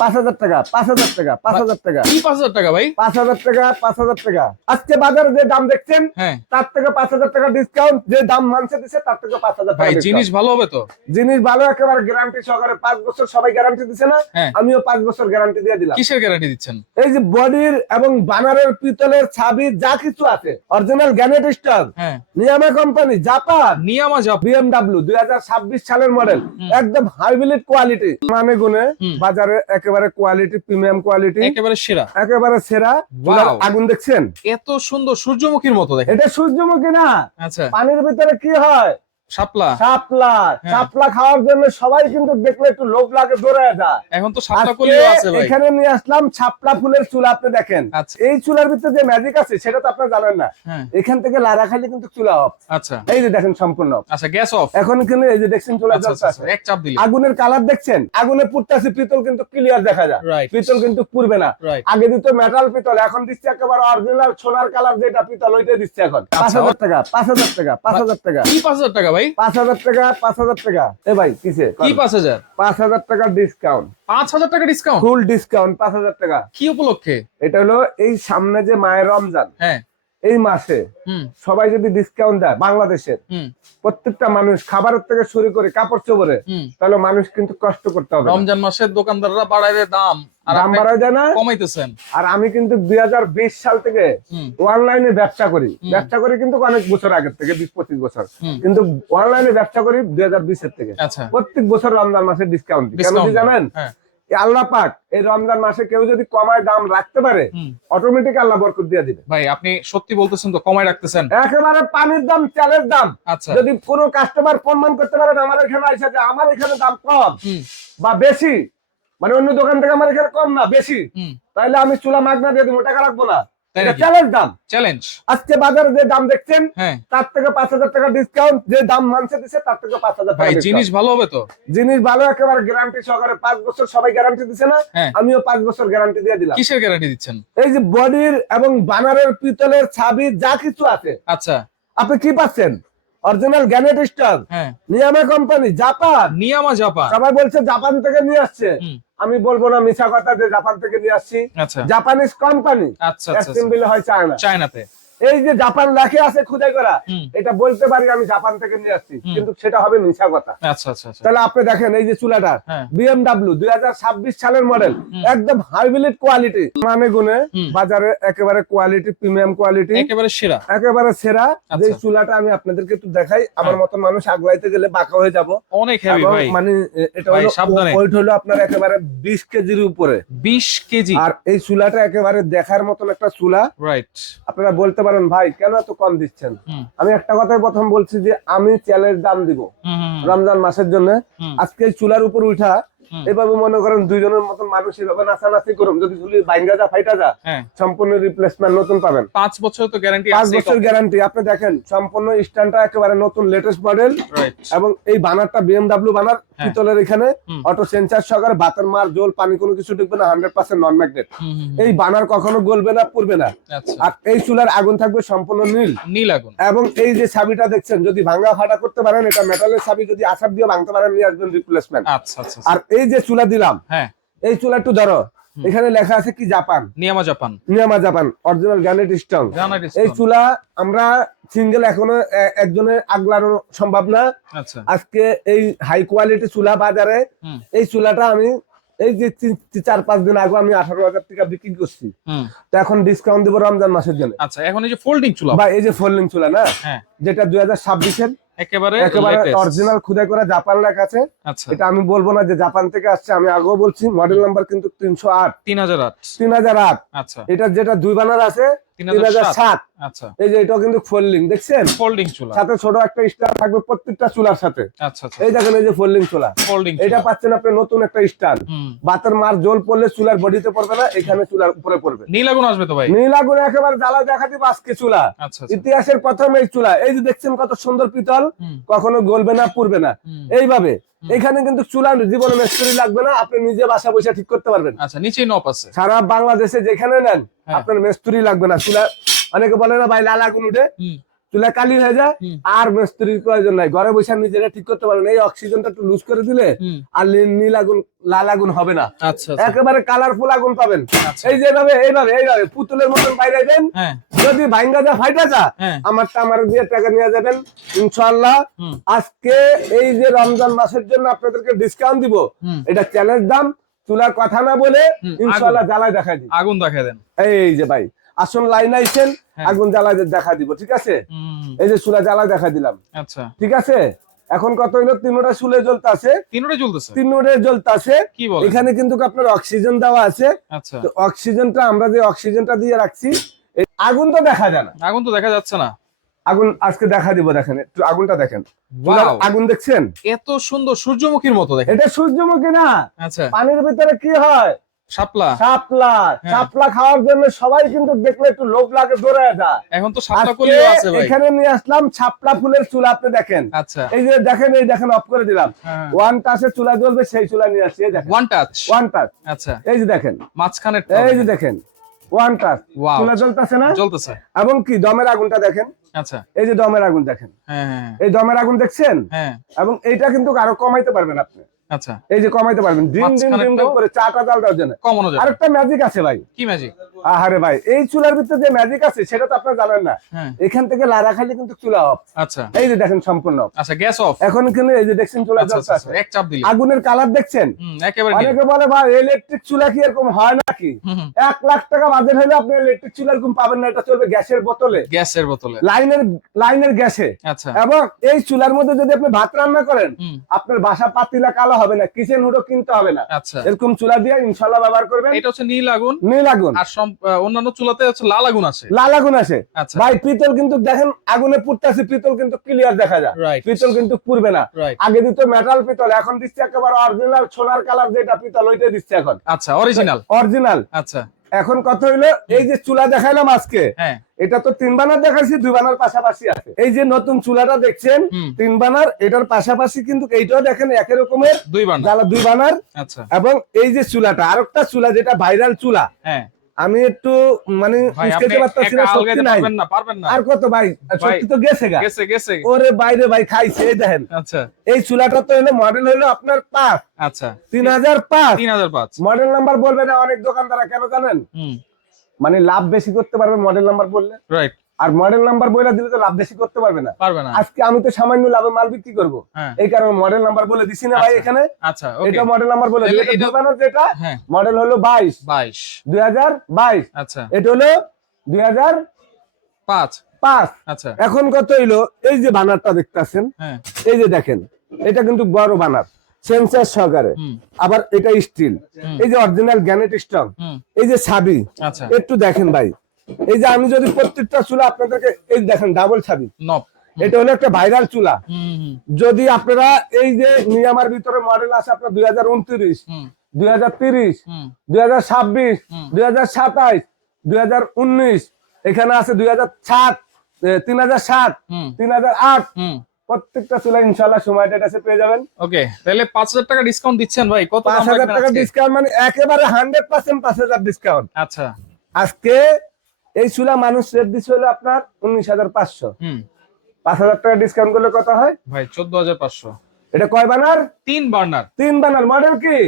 5,000 টাকা 5,000 টাকা 5,000 টাকা কি 5,000 টাকা ভাই? 5,000 টাকা 5,000 টাকা আজকে বাজারে যে দাম দেখছেন হ্যাঁ তার থেকে 5,000 টাকা ডিসকাউন্ট, যে দাম মানছে দিছে তার থেকে 5,000 টাকা ভাই, discount। জিনিস ভালো হবে তো? জিনিস ভালো, একেবারে গ্যারান্টি সহকারে 5 বছর সবাই গ্যারান্টি দিছে না, হ্যাঁ। আমিও 5 বছর গ্যারান্টি দিয়ে দিলাম। কিসের গ্যারান্টি দিচ্ছেন? এই যে বডির এবং বানারের পিতলের ছাবি যা কিছু আছে অরিজিনাল গ্যানেট স্টক, হ্যাঁ নিয়ামা কোম্পানি, জাপান, নিয়ামা জাপ। বিএমডব্লিউ 2026 সালের মডেল, একদম হাইব্রিড কোয়ালিটি, মানে গুণে বাজারে একেবারে কোয়ালিটি, প্রিমিয়াম কোয়ালিটি, একেবারে সেরা, একেবারে সেরা। চুলার আগুন দেখছেন এত সুন্দর, সূর্যমুখীর মতো দেখেন। এটা সূর্যমুখী না, আচ্ছা, পানির ভিতরে কি হয়, শাপলা। শাপলা। হ্যাঁ। শাপলা খাওয়ার জন্য সবাই কিন্তু দেখলে একটু লোভ লাগে, দৌড়ায় যায়। এখন তো শাপলা আজকে কলিও আছে ভাই। এখানে নিয়ে আসলাম শাপলা ফুলের চুলা, আপনি দেখেন। আচ্ছা। এই চুলার ভিতরে যে ম্যাজিক আছে সেটা তো আপনি জানেন না। হ্যাঁ। এখান থেকে লাড়া খাইলে কিন্তু চুলা অফ। আচ্ছা এই যে দেখেন সম্পূর্ণ off। আচ্ছা, গ্যাস অফ। এখন কিন্তু এই যে দেখছেন চুলা আচ্ছা জ্বলছে আচ্ছা, এক চাপ দিলে। আগুনের কালার দেখছেন, আগুনে পুড়তেছে, পিতল কিন্তু ক্লিয়ার দেখা যায়, Right. পিতল কিন্তু পুড়বে না। Right. আগে দিত মেটাল পিতল, এখন দিচ্ছে একেবারে অরিজিনাল সোনার কালার যেটা পিতল, ওইটাই দিচ্ছে এখন। 5,000 টাকা 5,000 টাকা 5,000 টাকা কি 5,000 টাকা ভাই? 5,000 টাকা 5,000 টাকা। এ ভাই কিসে কি 5,000? 5,000 টাকা ডিসকাউন্ট, 5,000 টাকা ডিসকাউন্ট? ফুল ডিসকাউন্ট 5,000 টাকা। কি উপলক্ষে? এটা হলো এই সামনে যে মায়ের রমজান, হ্যাঁ। এই মাসে হুম সবাই যদি ডিসকাউন্ট দেয় বাংলাদেশের হুম প্রত্যেকটা মানুষ, খাবারের থেকে শুরু করে কাপড় চোপড়ে, হুম। তাহলে মানুষ কিন্তু কষ্ট করতে হবে না। রমজান মাসের দোকানদাররা বাড়ায় দাম, আর দাম আপনি বাড়ায় যায় না। কমাইতেছেন। আর আমি কিন্তু 2020 সাল থেকে হুম অনলাইনে ব্যবসা করি, ব্যবসা করি কিন্তু অনেক বছর আগের থেকে, 20-25 বছর, হুম। কিন্তু অনলাইনে ব্যবসা করি 2020 এর থেকে। আচ্ছা, প্রত্যেক বছর রমজান মাসে ডিসকাউন্ট দিই, কেন ডিসকাউন্ট দিই জানেন? হ্যাঁ। এই আল্লাহ পাক এই রমজান মাসে কেউ যদি কমায় দাম রাখতে পারে, হুম। অটোমেটিক আল্লাহ বরকত দিয়ে দিবে। ভাই আপনি সত্যি বলতেছেন তো, কমায় রাখতেছেন? একেবারে পানির দাম, চালের দাম। আচ্ছা। যদি কোনো কাস্টমার প্রমাণ করতে পারেন আমার এখানে আইসা যে আমার এখানে দাম কম হুম বা বেশি, মানে অন্য দোকান থেকে আমার এখানে কম না বেশি, হুম। তাহলে আমি চুলা মাগনা দিয়ে দেবো, টাকা রাখবো না। তাই এটা নাকি? চ্যালেঞ্জ দাম। চ্যালেঞ্জ। আজকে বাজারে যে দাম দেখছেন হ্যাঁ তার থেকে 5,000 টাকা ডিসকাউন্ট, যে দাম মানছে দিছে তার থেকে 5,000 ভাই, টাকা জিনিস discount। ভালো হবে তো? জিনিস ভালো, একেবারে গ্যারান্টি সহকারে 5 বছর সবাই গ্যারান্টি দিছে না, হ্যাঁ। আমিও 5 বছর গ্যারান্টি দিয়ে দিলাম। কিসের গ্যারান্টি দিচ্ছেন? এই যে বডির এবং বানারের পিতলের ছাবি যা কিছু আছে, আচ্ছা। আপনি কি পাচ্ছেন? অরিজিনাল গ্যানেট স্টক, হ্যাঁ। নিয়ামা কোম্পানি, জাপান। নিয়ামা জাপান। সবাই বলছে জাপান থেকে নিয়ে আসছে, হুম। আমি বলবো না মিছা কথা যে জাপান থেকে নিয়ে আসছি, আচ্ছা জাপানিজ কোম্পানি, আচ্ছা আচ্ছা। অ্যাসেম্বলি হয় চায়না। চায়নাতে। এই যে জাপান লেখে আছে খুদাই করা, হুম। এটা বলতে পারি আমি জাপান থেকে নিয়ে আসছি, কিন্তু সেটা হবে মিছা কথা। আচ্ছা আচ্ছা আচ্ছা। তাহলে আপনি দেখেন এই যে চুলাটা হ্যাঁ। বিএমডব্লিউ 2026 সালের মডেল, একদম হাইব্রিড কোয়ালিটি, মানে গুণে বাজারে একেবারে কোয়ালিটি, প্রিমিয়াম কোয়ালিটি, একেবারে সেরা। একেবারে সেরা। যে আচ্ছা। চুলাটা আমি আপনাদেরকে একটু দেখাই, আমার মতো মানুষ আগলাইতে গেলে বাঁকা হয়ে যাব। অনেক হেভি ভাই। মানে এটা ভাই, হলো সাবধানে। ওয়েট হলো আপনার একেবারে 20 কেজির উপরে, 20 কেজি। আর এই চুলাটা একেবারে দেখার মতন একটা চুলা। রাইট। আপনারা বলতে পারেন ভাই কেন এত কম দিচ্ছেন, আমি একটা কথাই প্রথম বলছি যে আমি চ্যালেঞ্জ দাম দিব রমজান মাসের জন্য। আজকে এই চুলার উপর উঠা এভাবে মনে করেন দুইজনের মতন মানুষ এভাবে নাচানাচি করুন, যদি চুলি বাইঙ্গা যা ফাইটা যা, হ্যাঁ। সম্পূর্ণ রিপ্লেসমেন্ট নতুন পাবেন। 5 বছর তো গ্যারান্টি 5 আছে। বছর গ্যারান্টি। আপনি দেখেন সম্পূর্ণ স্ট্যান্ডটা একেবারে নতুন লেটেস্ট মডেল, রাইট। এবং এই বানারটা বিএমডব্লিউ বানার, পিতলের, এখানে অটো সেন্সার সহকারে, বাতের মার জল পানি কোনো কিছু ঢুকবে না, 100% নন ম্যাগনেট। এই বানার কখনো গলবে না, পুড়বে না। আচ্ছা। আর এই চুলার আগুন থাকবে সম্পূর্ণ নীল, নীল আগুন। এবং এই যে চাবিটা দেখছেন যদি ভাঙা ফাটা করতে পারেন, এটা মেটালের চাবি, যদি আসার দিয়ে ভাঙতে পারেন নিয়ে আসবেন রিপ্লেসমেন্ট। আচ্ছা আচ্ছা। আর এই যে চুলা দিলাম, হ্যাঁ। এই চুলা একটু ধরো, এখানে লেখা আছে কি জাপান, নিয়ামা জাপান। নিয়ামা জাপান, অরিজিনাল গ্যানেট স্ট্রং। এই চুলা আমরা সিঙ্গেল এখনো একজনে আগলানো সম্ভব না। আচ্ছা। আজকে এই হাই কোয়ালিটি চুলা বাজারে, এই চুলাটা আমি এই যে 4-5 দিন আগে আমি 18,000 টাকা বিক্রি করছি, তো এখন ডিসকাউন্ট দিব রমজান মাসের জন্য। আচ্ছা, এখন এই যে ফোল্ডিং চুলা, বা এই যে ফোল্ডিং চুলা না, হ্যাঁ, যেটা 2026-এর একেবারে অরিজিনাল খুদাই করা, জাপান লেখা আছে। আচ্ছা। এটা আমি বলবো না যে জাপান থেকে আসছে, আমি আগেও বলছি মডেল নাম্বার কিন্তু 308 3008। আচ্ছা। এটা যেটা দুই বানার আছে 3007। আচ্ছা। এই যে এটাও কিন্তু ফোল্ডিং, দেখছেন ফোল্ডিং চুলা, সাথে ছোট একটা স্টার থাকবে প্রত্যেকটা চুলার সাথে। আচ্ছা আচ্ছা। এই দেখেন এই যে ফোল্ডিং চুলা, ফোল্ডিং এটা পাচ্ছেন আপনি নতুন একটা স্টার, বাতের মার জল পড়লে চুলার বডিতে পড়বে না, এখানে চুলার উপরে পড়বে। নীল আগুন আসবে তো ভাই? নীল আগুন একেবারে জ্বালা দেখা দিবে আজকে চুলা। আচ্ছা। ইতিহাসের প্রথম এই চুলা, এই যে দেখছেন কত সুন্দর পিতল, কখনো গলবে না, পুড়বে না। এইভাবে এখানে কিন্তু চুলা জীবনে মিস্ত্রি লাগবে না, আপনি নিজে বাসা বসে ঠিক করতে পারবেন। আচ্ছা, নিচেই নব আছে। সারা বাংলাদেশে যেখানে নেন আপনার মিস্ত্রি লাগবে না। চুলা অনেকে বলে না ভাই লাল আগুন উঠে, চুলা কালি হয়ে যায়, হুম। আর মিস্ত্রির প্রয়োজন নাই, ঘরে বসে নিজেরা ঠিক করতে পারেন। এই অক্সিজেনটা একটু লুজ করে দিলে হুম। আর নীল আগুন লাল আগুন হবে না, আচ্ছা আচ্ছা একেবারে কালারফুল আগুন পাবেন। আচ্ছা। এই যে এইভাবে পুতুলের মতন বাইরে দেন, হ্যাঁ যদি ভাঙ্গা যা ফাইটা যা হ্যাঁ আমার দিয়ে টাকা নিয়ে যাবেন ইনশাআল্লাহ। হুম। আজকে এই যে রমজান মাসের জন্য আপনাদেরকে ডিসকাউন্ট দিব, হুম। এটা চ্যালেঞ্জ দাম, চুলার কথা না বলে হুম, ইনশাআল্লাহ জ্বালায় দেখা দিই। আগুন দেখা দেন। এই যে ভাই আসুন লাইন আইছেন, হ্যাঁ। আগুন জ্বালায় দেখা দিব, ঠিক আছে? হুম। এই যে চুলা জ্বালায় দেখা দিলাম, আচ্ছা ঠিক আছে? এখন কত হইলো, তিনোটা চুলে জ্বলতেছে, তিনটাই জ্বলতেছে, তিনোটা জ্বলতেছে। কি বলেন? এখানে কিন্তু আপনার অক্সিজেন দেওয়া আছে, আচ্ছা তো অক্সিজেনটা আমরা যে অক্সিজেনটা দিয়ে রাখছি, এই আগুন তো দেখা যায় না, আগুন তো দেখা যাচ্ছে না। আগুন আজকে দেখা দিব, দেখেন একটু আগুনটা দেখেন, Wow! আগুন দেখছেন? এত সুন্দর সূর্যমুখীর মতো দেখেন। এটা সূর্যমুখী না, আচ্ছা পানির ভিতরে কি হয়, শাপলা। শাপলা। হ্যাঁ। শাপলা খাওয়ার জন্য সবাই কিন্তু দেখলে একটু লোভ লাগে, দৌড়ায় যায়। এখন তো শাপলা আজকে কলিও আছে ভাই। এখানে নিয়ে আসলাম শাপলা ফুলের চুলা, আপনি দেখেন, আচ্ছা এই যে দেখেন, এই দেখেন অফ করে দিলাম, হ্যাঁ। ওয়ান টাচে চুলা জ্বলবে, সেই চুলা নিয়ে আসছি, এই দেখেন ওয়ান টাচ। ওয়ান টাচ, আচ্ছা এই যে দেখেন, মাঝখানে এই যে দেখেন ওয়ান টাচ, Wow! চুলা জ্বলতেছে না? জ্বলতেছে। এবং কি দমের আগুনটা দেখেন, আচ্ছা এই যে দমের আগুন দেখেন, হ্যাঁ হ্যাঁ এই দমের আগুন দেখছেন? হ্যাঁ এবং এইটা কিন্তু আরো কমাইতে পারবেন আপনি, আচ্ছা এই যে কমাইতে পারবেন, ডিম ডিম ডিম ডিম মাঝখানেরটাও করে চাটা জাল দেওয়ার জন্য। কমানো যাবে। আরেকটা ম্যাজিক আছে ভাই, কি ম্যাজিক? আহারে ভাই, এই চুলার ভিতরে যে ম্যাজিক আছে সেটা তো আপনারা জানেন না। হ্যাঁ এখান থেকে লাড়া খালি কিন্তু চুলা অফ, আচ্ছা এই যে দেখেন সম্পূর্ণ off। আচ্ছা গ্যাস অফ। এখন কিন্তু এই যে দেখছেন চুলা আচ্ছা জ্বলতে আচ্ছা আছে, এক চাপ দিলে। আগুনের কালার দেখছেন? একেবারে নীল। অনেকে বলে ভাই ইলেকট্রিক চুলা কি এরকম হয় নাকি? হুম, হুম। 1 লাখ টাকা বাজেট হলে আপনি ইলেকট্রিক চুলা এরকম পাবেন না, এটা চলবে গ্যাসের বোতলে, গ্যাসের বোতলে। লাইনের গ্যাসে। আচ্ছা এবং এই চুলার মধ্যে যদি আপনি ভাত রান্না করেন, হুম। আপনার বাসা পাতিলা কালো হবে না, কিচেন হুডও কিনতে হবে না, আচ্ছা এরকম চুলা দিয়ে ইনশাআল্লাহ ব্যবহার করবেন। এটা হচ্ছে নীল আগুন, নীল আগুন, আর অন্যান্য চুলাতে হচ্ছে লাল আগুন আছে। লাল আগুন আসে। আচ্ছা ভাই পিতল কিন্তু দেখেন আগুনে পুড়তেছে, পিতল কিন্তু ক্লিয়ার দেখা যায়, রাইট পিতল কিন্তু পুড়বে না। রাইট। আগে দিত মেটাল পিতল, এখন দিচ্ছে একেবারে অরিজিনাল সোনার কালার যেটা পিতল, ওইটাই দিচ্ছে এখন আচ্ছা অরিজিনাল। অরিজিনাল। আচ্ছা এখন কথা হইলো, এই যে চুলা দেখাইলাম আজকে, হ্যাঁ এটা তো 3 বানার দেখাইছি, 2 বানার পাশাপাশি আছে। এই যে নতুন চুলাটা দেখছেন হুম। 3 বানার, এটার পাশাপাশি কিন্তু এইটাও দেখেন একই রকমের দুই বান্ডা। জ্বালা 2 বানার। আচ্ছা এবং এই যে চুলাটা আরেকটা চুলা যেটা ভাইরাল চুলা, হ্যাঁ আমি একটু মানে ভাই আপনি বুঝতে পারতেছি না, একা শক্তি আলগাইতে নাই। পারবেন না। আর কত ভাই, শক্তি তো গেছে গা, গেছে গেছে। ওরে বাইরে ভাই খাইছে। এই দেখেন আচ্ছা এই চুলাটা তো হলো মডেল হলো আপনার 5 আচ্ছা 3005 3005। মডেল নাম্বার বলবে না অনেক দোকানদার, কেন জানেন? হুম মানে লাভ বেশি করতে পারবে মডেল নাম্বার বললে, রাইট। আর মডেল নাম্বার বলে দিলে তো লাভ বেশি করতে পারবে না। পারবে না। আজকে আমি তো সামান্য লাভে মাল বিক্রি করব, হ্যাঁ এই কারণে মডেল নাম্বার বলে দিছি না ভাই। আচ্ছা। এখানে আচ্ছা ওকে। এটা মডেল নাম্বার বলে দিই, এটা এটা- দোকানের যেটা হ্যাঁ মডেল হলো 22 2022, আচ্ছা এটা হলো 2005। 5 আচ্ছা এখন কত হইলো, এই যে বানারটা দেখতেছেন, হ্যাঁ এই যে দেখেন, এটা কিন্তু বড় বানার, সেন্সার সহকারে, হুম আবার এটা স্টিল, হুম। এই যে অরিজিনাল গ্যানেট স্ট্রং, হুম এই যে ছাবি, আচ্ছা একটু দেখেন ভাই, এই যে আমি যদি প্রত্যেকটা চুলা আপনাদেরকে, এই দেখেন ডাবল ছাবি, নব। এটা হলো একটা ভাইরাল চুলা। হুম হুম যদি আপনারা এই যে নিয়ামার ভিতরে মডেল আছে আপনার 2029 হুম 2030 হুম 2026 হুম। 2027 2019, এখানে আছে 2007 3007 হুম 3008, হুম প্রত্যেকটা চুলা ইনশাআল্লাহ সময় ডেট আছে পেয়ে যাবেন। ওকে তাহলে 5000 টাকা ডিসকাউন্ট দিচ্ছেন ভাই, কত দাম 5000 রাখবেন টাকা আজকে? ডিসকাউন্ট, মানে একেবারে 100% 5000 ডিসকাউন্ট। আচ্ছা আজকে এই চুলা মানুষ রেট দিচ্ছে হলো আপনার 19500, হুম 5000 টাকা ডিসকাউন্ট করলে কত হয় ভাই 14500। এটা কয় বানার? 3 বার্নার 3 বানার, মডেল কি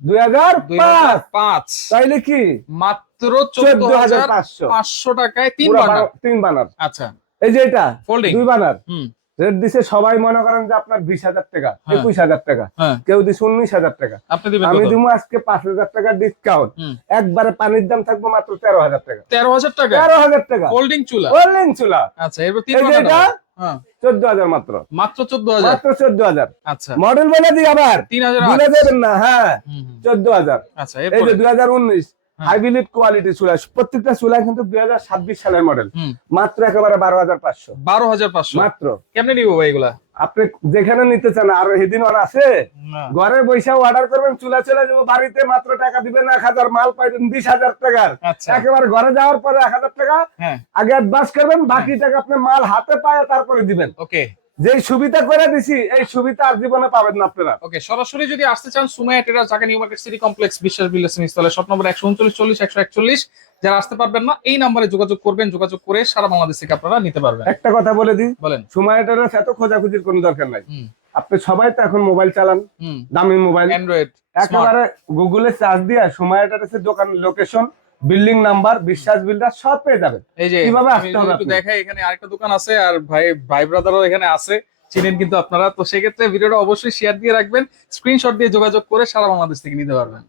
2005, 2005। তাইলে কি মাত্র 14500 14500 টাকায় 3 পুরা বার্নার। 3 বানার। আচ্ছা এই যে এটা ফোল্ডিং। 2 বানার হুম রেট দিছে, সবাই মনে করেন যে আপনার 20000 টাকা, হ্যাঁ। 21000 টাকা, হ্যাঁ কেউ দিছে 19000 টাকা, আপনি দিবেন আমি কত? দিব আজকে 5000 টাকা ডিসকাউন্ট। হুম একবারে পানির দাম থাকবে মাত্র 13000 টাকা, 13000 টাকা 13000 টাকা ফোল্ডিং চুলা। ওয়েল্ডিং চুলা। আচ্ছা এরপর 3 এই যে এটা বার্নার। হ্যাঁ 14000 মাত্র, মাত্র 14000। মাত্র 14000। আচ্ছা মডেল বলে দিই আবার, 3008। ভুলে যাবেন না। হ্যাঁ হুম হুম 14000। আচ্ছা এই এরপর যে 2019 হ্যাঁ। হাইব্রিড কোয়ালিটি চুলা, প্রত্যেকটা চুলা কিন্তু 2026 সালের মডেল, হুম মাত্র একেবারে 12500 12500 মাত্র। কেমনে নিব ভাই এগুলা? আপনি যেখানে নিতে চান, আর সেদিন আর আছে, না ঘরে বৈশা অর্ডার করবেন, চুলা চলে যাবো বাড়িতে, মাত্র টাকা দিবেন 1000, মাল পাইবেন 20000 টাকার। আচ্ছা একেবারে ঘরে যাওয়ার পরে 1000 টাকা হ্যাঁ আগে অ্যাডভান্স করবেন, বাকি টাকা আপনি মাল হাতে পায় তারপরে দিবেন। ওকে যে সুবিধা করে দিছি এই সুবিধা আর জীবনে পাবেন না আপনারা। ওকে, সরাসরি যদি আসতে চান Sumaiya traders, Dhaka new market city complex, বিশ্বাস বিল্ডার্স ইনস্টলের শপ নম্বর 139 যারা আসতে পারবেন না এই নম্বরে যোগাযোগ করবেন, যোগাযোগ করে সারা বাংলাদেশ থেকে আপনারা নিতে পারবেন। একটা কথা বলে দিই, বলেন। সময়টার এত খোঁজাখুঁজির কোনো দরকার নাই। হুম আপনি সবাই তো এখন মোবাইল চালান, হুম, দামি মোবাইল, অ্যান্ড্রয়েড একেবারে গুগলে সার্চ দিয়ে সময়টার দোকান লোকেশন, বিল্ডিং নাম্বার, বিশ্বাস বিল্ডার সব পেয়ে যাবেন। এই যে কিভাবে আমি আসতে যদি হবে একটু আপনি? দেখাই, এখানে আরেকটা দোকান আছে আর ভাই ব্রাদারও এখানে আছে, চিনেন কিন্তু আপনারা। তো সেক্ষেত্রে ভিডিওটা অবশ্যই শেয়ার দিয়ে রাখবেন, স্ক্রিনশট দিয়ে যোগাযোগ করে সারা বাংলাদেশ থেকে নিতে পারবেন।